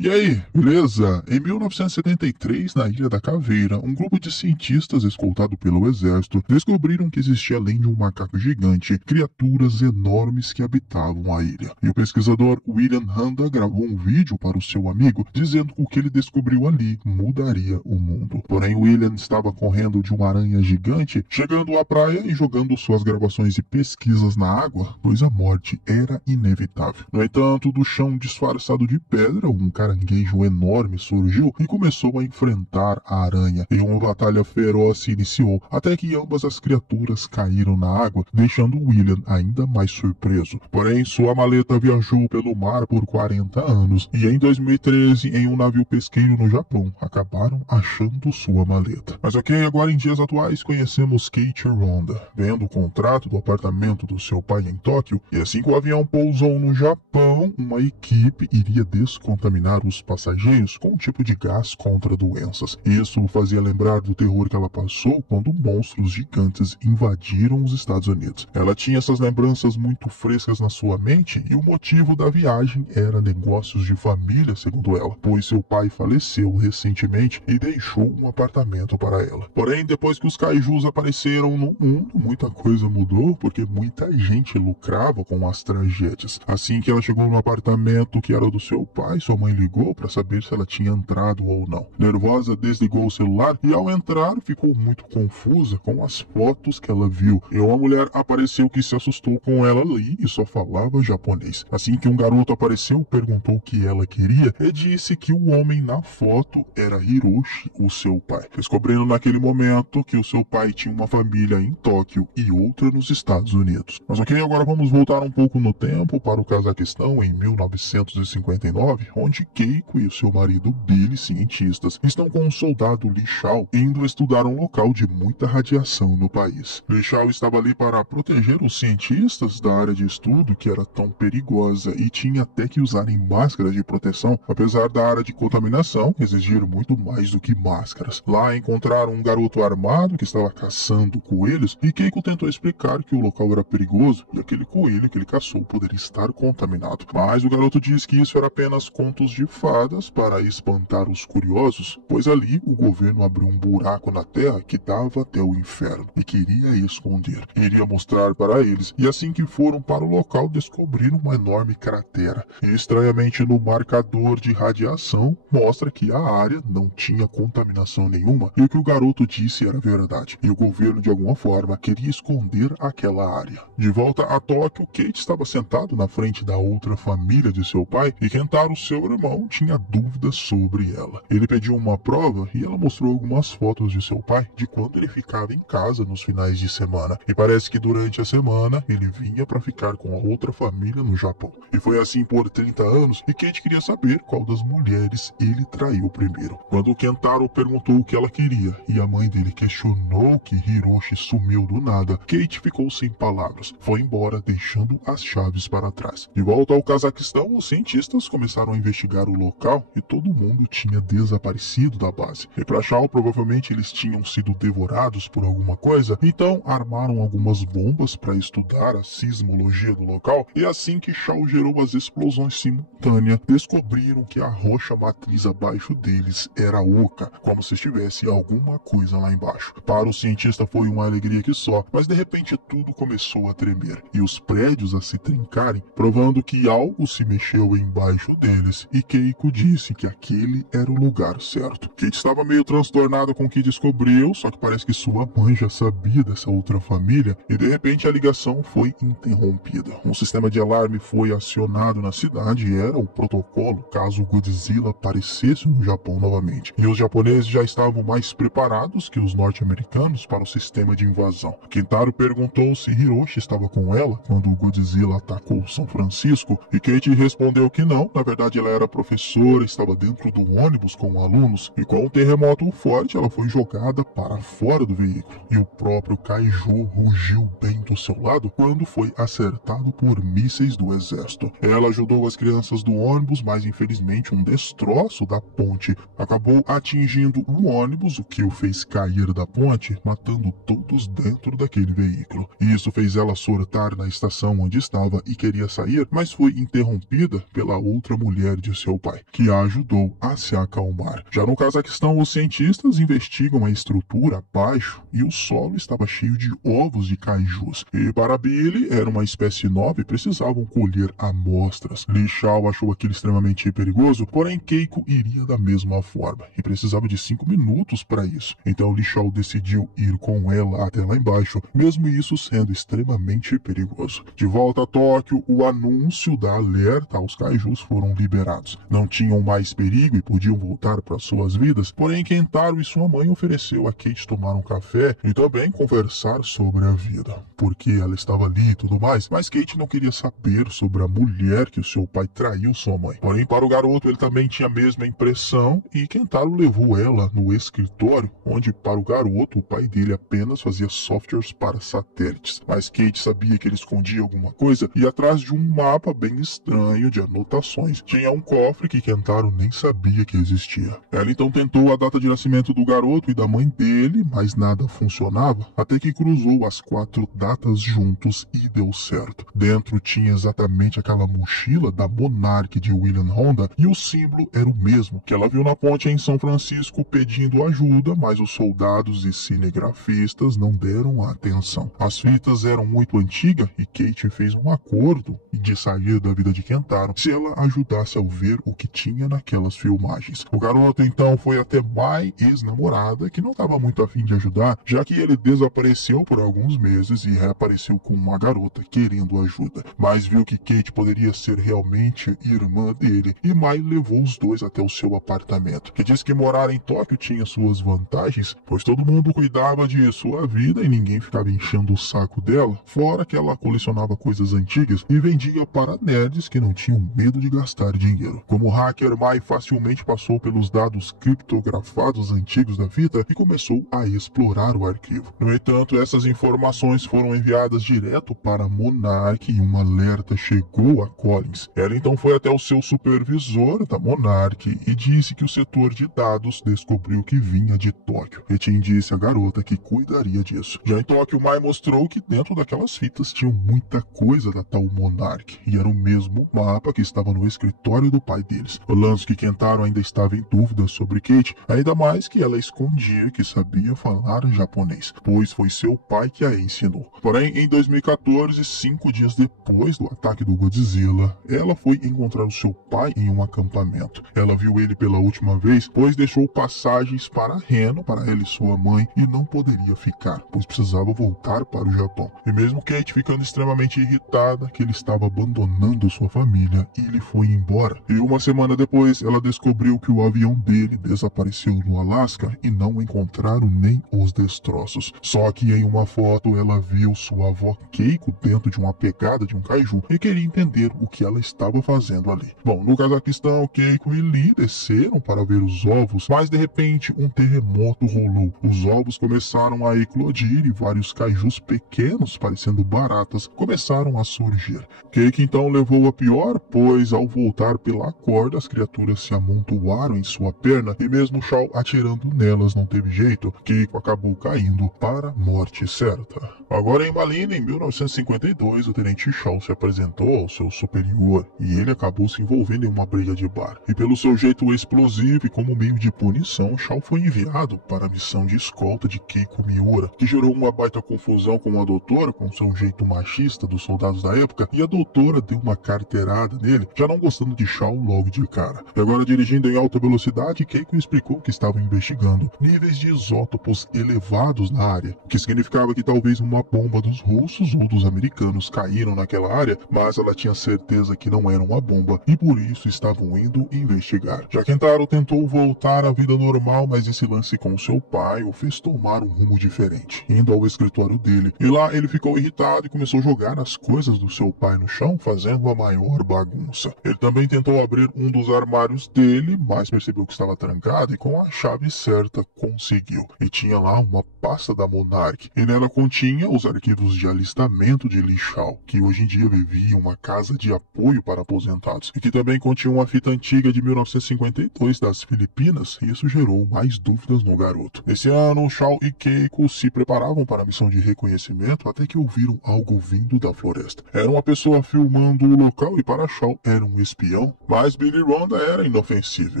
E aí, beleza? Em 1973, na Ilha da Caveira, um grupo de cientistas escoltado pelo exército descobriram que existia além de um macaco gigante, criaturas enormes que habitavam a ilha. E o pesquisador William Handa gravou um vídeo para o seu amigo dizendo que o que ele descobriu ali mudaria o mundo. Porém, William estava correndo de uma aranha gigante, chegando à praia e jogando suas gravações e pesquisas na água, pois a morte era inevitável. No entanto, do chão disfarçado de pedra, um caranguejo enorme surgiu e começou a enfrentar a aranha. E uma batalha feroz se iniciou, até que ambas as criaturas caíram na água, deixando William ainda mais surpreso. Porém, sua maleta viajou pelo mar por 40 anos, e em 2013, em um navio pesqueiro no Japão, acabaram achando sua maleta. Mas ok, agora em dias atuais conhecemos Kate Ronda, vendo o contrato do apartamento do seu pai em Tóquio, e assim que o avião pousou no Japão, uma equipe iria descontaminar os passageiros com um tipo de gás contra doenças. Isso fazia lembrar do terror que ela passou quando monstros gigantes invadiram os Estados Unidos. Ela tinha essas lembranças muito frescas na sua mente e o motivo da viagem era negócios de família, segundo ela, pois seu pai faleceu recentemente e deixou um apartamento para ela. Porém, depois que os kaijus apareceram no mundo, muita coisa mudou porque muita gente lucrava com as tragédias. Assim que ela chegou no apartamento que era do seu pai, sua mãe ligou para saber se ela tinha entrado ou não. Nervosa, desligou o celular e ao entrar ficou muito confusa com as fotos que ela viu. E uma mulher apareceu que se assustou com ela ali e só falava japonês. Assim que um garoto apareceu, perguntou o que ela queria e disse que o homem na foto era Hiroshi, o seu pai. Descobrindo naquele momento que o seu pai tinha uma família em Tóquio e outra nos Estados Unidos. Mas ok, agora vamos voltar um pouco no tempo para o Cazaquistão em 1959, onde Keiko e o seu marido Billy, cientistas, estão com o soldado Li Shao indo estudar um local de muita radiação no país. Li Shao estava ali para proteger os cientistas da área de estudo que era tão perigosa e tinha até que usarem máscaras de proteção, apesar da área de contaminação exigir muito mais do que máscaras. Lá encontraram um garoto armado que estava caçando coelhos e Keiko tentou explicar que o local era perigoso e aquele coelho que ele caçou poderia estar contaminado. Mas o garoto disse que isso era apenas contos de fadas para espantar os curiosos, pois ali o governo abriu um buraco na terra que dava até o inferno e queria esconder. Iria mostrar para eles, e assim que foram para o local descobriram uma enorme cratera. E estranhamente no marcador de radiação mostra que a área não tinha contaminação nenhuma e o que o garoto disse era verdade. E o governo de alguma forma queria esconder aquela área. De volta a Tóquio, Kate estava sentado na frente da outra família de seu pai e Kentaro, seu irmão, tinha dúvidas sobre ela. Ele pediu uma prova e ela mostrou algumas fotos de seu pai de quando ele ficava em casa nos finais de semana. E parece que durante a semana ele vinha para ficar com a outra família no Japão. E foi assim por 30 anos e Kate queria saber qual das mulheres ele traiu primeiro. Quando Kentaro perguntou o que ela queria e a mãe dele questionou que Hiroshi sumiu do nada, Kate ficou sem palavras. Foi embora deixando as chaves para trás. De volta ao Cazaquistão, os cientistas começaram a investigar o local e todo mundo tinha desaparecido da base. E para Shao, provavelmente eles tinham sido devorados por alguma coisa, então armaram algumas bombas para estudar a sismologia do local e assim que Shao gerou as explosões simultâneas, descobriram que a rocha matriz abaixo deles era oca, como se estivesse alguma coisa lá embaixo. Para o cientista foi uma alegria que só, mas de repente tudo começou a tremer e os prédios a se trincarem, provando que algo se mexeu embaixo deles, e Keiko disse que aquele era o lugar certo. Kate estava meio transtornada com o que descobriu, só que parece que sua mãe já sabia dessa outra família, e de repente a ligação foi interrompida. Um sistema de alarme foi acionado na cidade e era o protocolo caso Godzilla aparecesse no Japão novamente. E os japoneses já estavam mais preparados que os norte-americanos para o sistema de invasão. Kentaro perguntou se Hiroshi estava com ela quando o Godzilla atacou São Francisco e Kate respondeu que não, na verdade ela era professora, estava dentro do ônibus com alunos e com um terremoto forte ela foi jogada para fora do veículo e o próprio Kaiju rugiu bem do seu lado quando foi acertado por mísseis do exército. Ela ajudou as crianças do ônibus, mas infelizmente um destroço da ponte acabou atingindo o ônibus, o que o fez cair da ponte, matando todos dentro daquele veículo. E isso fez ela surtar na estação onde estava e queria sair, mas foi interrompida pela outra mulher de seu seu pai, que a ajudou a se acalmar. Já no Cazaquistão, os cientistas investigam a estrutura abaixo e o solo estava cheio de ovos de kaijus. E para Billy, era uma espécie nova e precisavam colher amostras. Li Shao achou aquilo extremamente perigoso, porém Keiko iria da mesma forma e precisava de 5 minutos para isso. Então Li Shao decidiu ir com ela até lá embaixo, mesmo isso sendo extremamente perigoso. De volta a Tóquio, o anúncio da alerta aos kaijus foram liberados. Não tinham mais perigo e podiam voltar para suas vidas, porém Kentaro e sua mãe ofereceu a Kate tomar um café e também conversar sobre a vida, porque ela estava ali e tudo mais, mas Kate não queria saber sobre a mulher que o seu pai traiu sua mãe. Porém, para o garoto, ele também tinha a mesma impressão e Kentaro levou ela no escritório, onde para o garoto, o pai dele apenas fazia softwares para satélites. Mas Kate sabia que ele escondia alguma coisa e atrás de um mapa bem estranho de anotações tinha um cofre que Kentaro nem sabia que existia. Ela então tentou a data de nascimento do garoto e da mãe dele, mas nada funcionava, até que cruzou as 4 datas juntos e deu certo. Dentro tinha exatamente aquela mochila da Monarch de William Honda e o símbolo era o mesmo que ela viu na ponte em São Francisco pedindo ajuda, mas os soldados e cinegrafistas não deram atenção. As fitas eram muito antigas e Kate fez um acordo de sair da vida de Kentaro se ela ajudasse a ver o que tinha naquelas filmagens. O garoto então foi até Mai, ex-namorada, que não estava muito afim de ajudar, já que ele desapareceu por alguns meses e reapareceu com uma garota querendo ajuda. Mas viu que Kate poderia ser realmente irmã dele e Mai levou os dois até o seu apartamento, que diz que morar em Tóquio tinha suas vantagens, pois todo mundo cuidava de sua vida e ninguém ficava enchendo o saco dela, fora que ela colecionava coisas antigas e vendia para nerds que não tinham medo de gastar dinheiro. Como hacker, Mai facilmente passou pelos dados criptografados antigos da fita e começou a explorar o arquivo. No entanto, essas informações foram enviadas direto para a Monarch e um alerta chegou a Collins. Ela então foi até o seu supervisor da Monarch e disse que o setor de dados descobriu que vinha de Tóquio. E Tim disse à garota que cuidaria disso. Já em Tóquio, Mai mostrou que dentro daquelas fitas tinha muita coisa da tal Monarch e era o mesmo mapa que estava no escritório do pai deles. O lance que Kentaro ainda estava em dúvida sobre Kate, ainda mais que ela escondia que sabia falar japonês, pois foi seu pai que a ensinou. Porém, em 2014, 5 dias depois do ataque do Godzilla, ela foi encontrar o seu pai em um acampamento. Ela viu ele pela última vez, pois deixou passagens para Reno, para ela e sua mãe, e não poderia ficar, pois precisava voltar para o Japão. E mesmo Kate ficando extremamente irritada que ele estava abandonando sua família, ele foi embora. E uma semana depois, ela descobriu que o avião dele desapareceu no Alasca e não encontraram nem os destroços. Só que em uma foto ela viu sua avó Keiko dentro de uma pegada de um kaiju e queria entender o que ela estava fazendo ali. Bom, no Cazaquistão, Keiko e Lee desceram para ver os ovos, mas de repente um terremoto rolou. Os ovos começaram a eclodir e vários kaijus pequenos, parecendo baratas, começaram a surgir. Keiko então levou a pior, pois ao voltar pela corda as criaturas se amontoaram em sua perna e mesmo Shao atirando nelas não teve jeito. Keiko acabou caindo para a morte certa. Agora em Malina, em 1952, o tenente Shao se apresentou ao seu superior e ele acabou se envolvendo em uma briga de bar. E pelo seu jeito explosivo e como meio de punição, Shao foi enviado para a missão de escolta de Keiko Miura, que gerou uma baita confusão com a doutora, com seu jeito machista dos soldados da época, e a doutora deu uma carteirada nele, já não gostando de Shao logo de cara. E agora dirigindo em alta velocidade, Keiko explicou que estava investigando níveis de isótopos elevados na área, o que significava que talvez uma bomba dos russos ou dos americanos caíram naquela área, mas ela tinha certeza que não era uma bomba e por isso estavam indo investigar. Já Kentaro tentou voltar à vida normal, mas esse lance com seu pai o fez tomar um rumo diferente, indo ao escritório dele. E lá ele ficou irritado e começou a jogar as coisas do seu pai no chão, fazendo a maior bagunça. Ele também tentou abrir um dos armários dele, mas percebeu que estava trancado e com a chave certa conseguiu. E tinha lá uma pasta da Monarch, e nela continha os arquivos de alistamento de Li Shao, que hoje em dia vivia em uma casa de apoio para aposentados, e que também continha uma fita antiga de 1952 das Filipinas, e isso gerou mais dúvidas no garoto. Nesse ano, Shao e Keiko se preparavam para a missão de reconhecimento até que ouviram algo vindo da floresta. Era uma pessoa filmando o local e para Shao era um espião, mas Mas Billy Rhonda era inofensivo,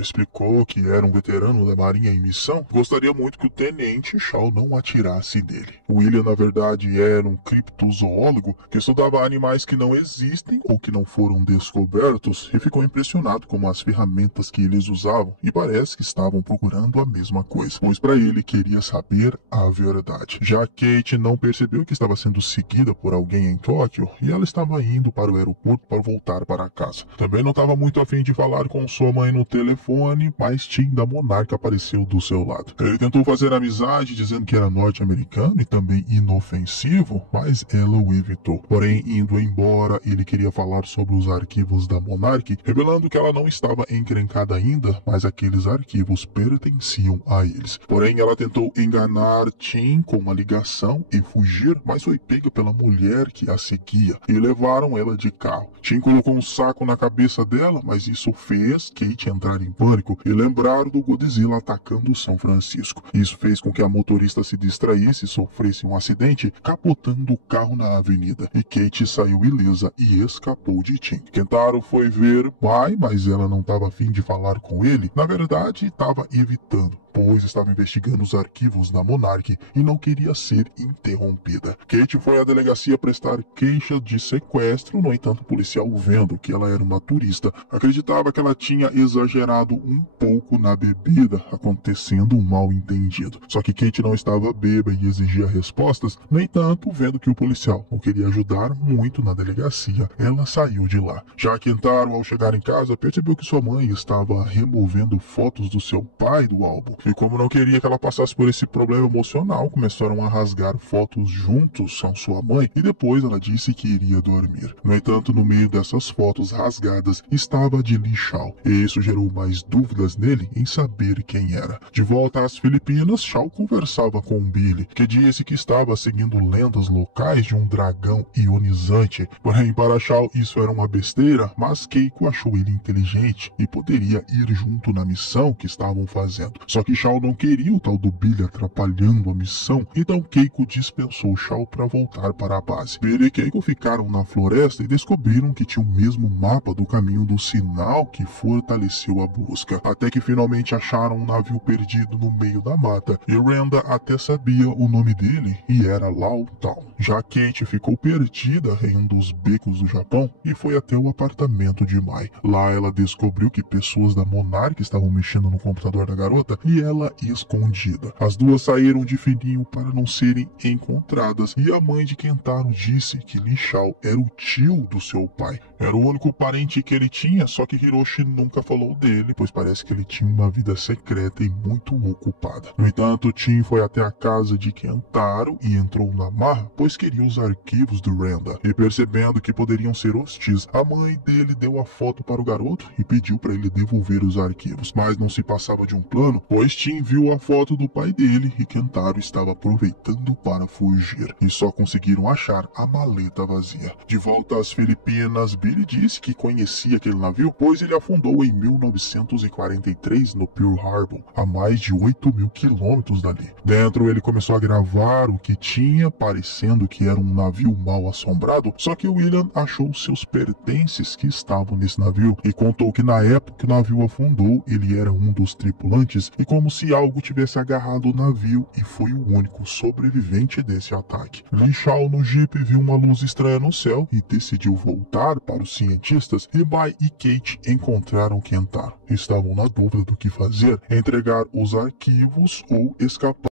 explicou que era um veterano da marinha em missão, gostaria muito que o tenente Shaw não atirasse nele. William, na verdade, era um criptozoólogo que estudava animais que não existem ou que não foram descobertos e ficou impressionado com as ferramentas que eles usavam e parece que estavam procurando a mesma coisa, pois para ele queria saber a verdade. Já Kate não percebeu que estava sendo seguida por alguém em Tóquio e ela estava indo para o aeroporto para voltar para casa. Também não estava muito afim de falar com sua mãe no telefone, mas Tim da Monarca apareceu do seu lado. Ele tentou fazer amizade dizendo que era norte-americano e também inofensivo, mas ela o evitou. Porém, indo embora, ele queria falar sobre os arquivos da Monarch, revelando que ela não estava encrencada ainda, mas aqueles arquivos pertenciam a eles. Porém, ela tentou enganar Tim com uma ligação e fugir, mas foi pega pela mulher que a seguia e levaram ela de carro. Tim colocou um saco na cabeça dela, mas isso fez Kate entrar em pânico e lembrar do Godzilla atacando São Francisco. Isso fez com que a motorista se distraísse e sofresse um acidente, capotando o carro na avenida. E Kate saiu ilesa e escapou de Tim. Kentaro foi ver Mai, mas ela não estava afim de falar com ele. Na verdade, estava evitando, pois estava investigando os arquivos da Monarch e não queria ser interrompida. Kate foi à delegacia prestar queixa de sequestro, no entanto o policial, vendo que ela era uma turista, acreditava que ela tinha exagerado um pouco na bebida, acontecendo um mal-entendido. Só que Kate não estava bêbada e exigia respostas, no entanto, vendo que o policial não queria ajudar muito na delegacia, ela saiu de lá. Já Kentaro, ao chegar em casa, percebeu que sua mãe estava removendo fotos do seu pai do álbum. E como não queria que ela passasse por esse problema emocional, começaram a rasgar fotos juntos com sua mãe e depois ela disse que iria dormir. No entanto, no meio dessas fotos rasgadas estava de Lee Shaw, e isso gerou mais dúvidas nele em saber quem era. De volta às Filipinas, Shaw conversava com Billy, que disse que estava seguindo lendas locais de um dragão ionizante. Porém, para Shaw isso era uma besteira, mas Keiko achou ele inteligente e poderia ir junto na missão que estavam fazendo. Só que Shaw não queria o tal do Billy atrapalhando a missão, então Keiko dispensou Shaw para voltar para a base. Billy e Keiko ficaram na floresta e descobriram que tinha o mesmo mapa do caminho do sinal que fortaleceu a busca, até que finalmente acharam um navio perdido no meio da mata, e Randa até sabia o nome dele e era Lao Tao. Já Kate ficou perdida em um dos becos do Japão e foi até o apartamento de Mai. Lá ela descobriu que pessoas da Monarch estavam mexendo no computador da garota e ela escondida. As duas saíram de fininho para não serem encontradas e a mãe de Kentaro disse que Lee Shaw era o tio do seu pai. Era o único parente que ele tinha, só que Hiroshi nunca falou dele, pois parece que ele tinha uma vida secreta e muito ocupada. No entanto, Tim foi até a casa de Kentaro e entrou na marra, pois queria os arquivos do Randa. E percebendo que poderiam ser hostis, a mãe dele deu a foto para o garoto e pediu para ele devolver os arquivos. Mas não se passava de um plano, pois Tim viu a foto do pai dele e Kentaro estava aproveitando para fugir. E só conseguiram achar a maleta vazia. De volta às Filipinas, Billy disse que conhecia aquele navio, pois ele afundou em 1943 no Pearl Harbor, a mais de 8.000 quilômetros dali. Dentro ele começou a gravar o que tinha, parecendo que era um navio mal assombrado, só que William achou seus pertences que estavam nesse navio e contou que na época que o navio afundou, ele era um dos tripulantes e como se algo tivesse agarrado o navio e foi o único sobrevivente desse ataque. Lee Shaw no Jeep viu uma luz estranha no céu e decidiu voltar para os cientistas e Mai e Kate encontraram Kentaro. Estavam na dúvida do que fazer, entregar os arquivos ou escapar.